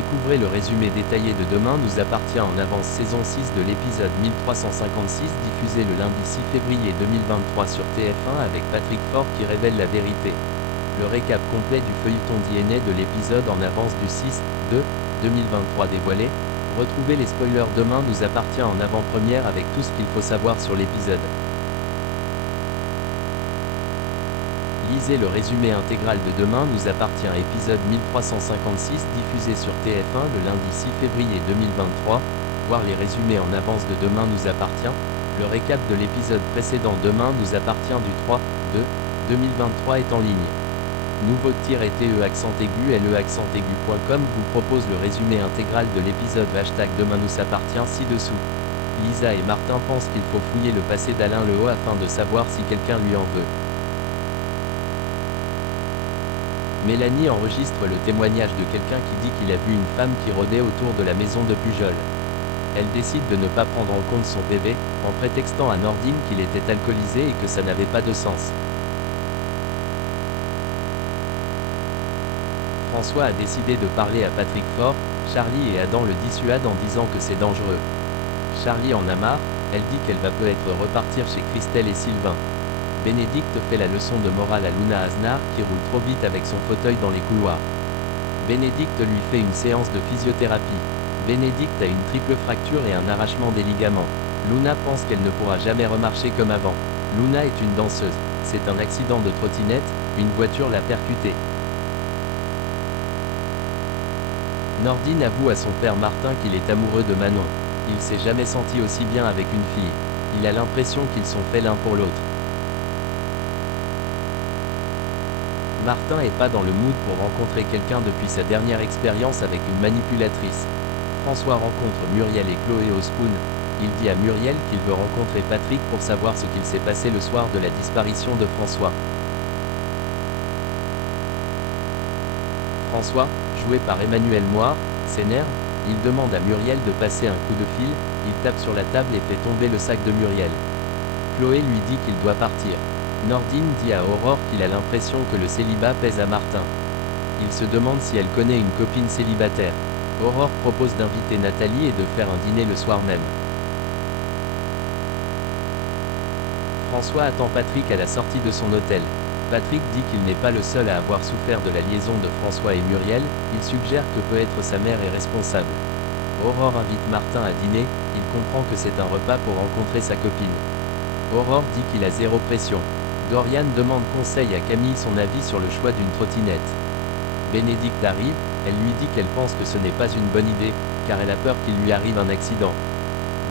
Découvrez le résumé détaillé de Demain nous appartient en avance saison 6 de l'épisode 1356 diffusé le lundi 6 février 2023 sur TF1 avec Patrick Faure qui révèle la vérité. Le récap complet du feuilleton DNA de l'épisode en avance du 6/2/2023 dévoilé. Retrouvez les spoilers. Demain nous appartient en avant-première avec tout ce qu'il faut savoir sur l'épisode. Lisez le résumé intégral de Demain nous appartient épisode 1356 diffusé sur TF1 le lundi 6 février 2023. Voir les résumés en avance de Demain nous appartient. Le récap de l'épisode précédent Demain nous appartient du 3/2/2023 est en ligne. Nouveau-te accent aigu le-accent-aigu.com vous propose le résumé intégral de l'épisode #Demain nous appartient ci-dessous. Lisa et Martin pensent qu'il faut fouiller le passé d'Alain Le Haut afin de savoir si quelqu'un lui en veut. Mélanie enregistre le témoignage de quelqu'un qui dit qu'il a vu une femme qui rôdait autour de la maison de Pujol. Elle décide de ne pas prendre en compte son PV, en prétextant à Nordine qu'il était alcoolisé et que ça n'avait pas de sens. François a décidé de parler à Patrick Faure. Charlie et Adam le dissuadent en disant que c'est dangereux. Charlie en a marre, elle dit qu'elle va peut-être repartir chez Christelle et Sylvain. Bénédicte fait la leçon de morale à Luna Aznar qui roule trop vite avec son fauteuil dans les couloirs. Bénédicte lui fait une séance de physiothérapie. Bénédicte a une triple fracture et un arrachement des ligaments. Luna pense qu'elle ne pourra jamais remarcher comme avant. Luna est une danseuse. C'est un accident de trottinette, une voiture l'a percutée. Nordine avoue à son père Martin qu'il est amoureux de Manon. Il s'est jamais senti aussi bien avec une fille. Il a l'impression qu'ils sont faits l'un pour l'autre. Martin est pas dans le mood pour rencontrer quelqu'un depuis sa dernière expérience avec une manipulatrice. François rencontre Muriel et Chloé au Spoon. Il dit à Muriel qu'il veut rencontrer Patrick pour savoir ce qu'il s'est passé le soir de la disparition de François. François, joué par Emmanuel Moir, s'énerve. Il demande à Muriel de passer un coup de fil. Il tape sur la table et fait tomber le sac de Muriel. Chloé lui dit qu'il doit partir. Nordine dit à Aurore qu'il a l'impression que le célibat pèse à Martin. Il se demande si elle connaît une copine célibataire. Aurore propose d'inviter Nathalie et de faire un dîner le soir même. François attend Patrick à la sortie de son hôtel. Patrick dit qu'il n'est pas le seul à avoir souffert de la liaison de François et Muriel. Il suggère que peut-être sa mère est responsable. Aurore invite Martin à dîner. Il comprend que c'est un repas pour rencontrer sa copine. Aurore dit qu'il a zéro pression. Dorian demande conseil à Camille son avis sur le choix d'une trottinette. Bénédicte arrive, elle lui dit qu'elle pense que ce n'est pas une bonne idée, car elle a peur qu'il lui arrive un accident.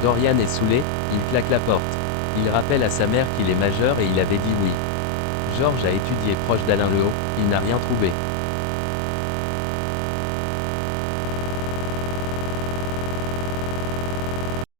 Dorian est saoulé, il claque la porte. Il rappelle à sa mère qu'il est majeur et il avait dit oui. Georges a étudié proche d'Alain Le Haut, il n'a rien trouvé.